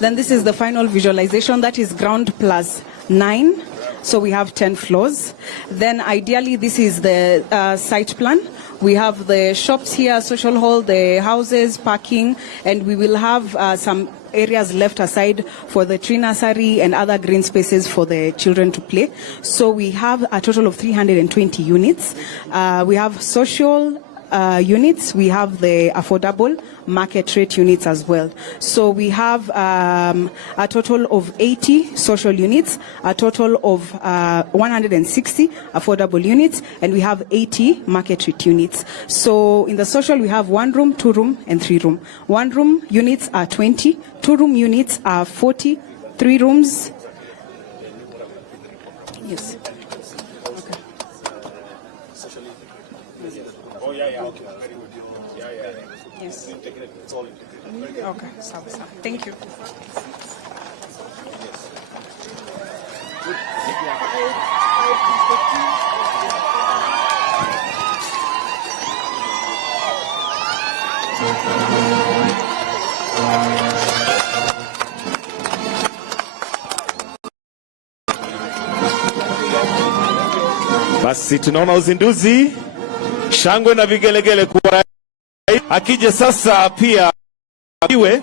Then this is the final visualization, that is ground plus 9. So we have 10 floors. Then ideally this is the site plan. We have the shops here, social hall, the houses, parking, and we will have some areas left aside for the tree nursery and other green spaces for the children to play. So we have a total of 320 units. We have social units, we have the affordable market rate units as well. So we have a total of 80 social units, a total of 160 affordable units, and we have 80 market rate units. So in the social we have 1 room, 2 room, and 3 room. 1 room units are 20, 2 room units are 40, 3 rooms. Yes. Okay. Oh, yeah. Okay. Very good. Yeah. Yes. It's all integrated. Okay. Thank you. Basi tunaona uzinduzi, shangwe na vigelegele kwa akije sasa pia iwe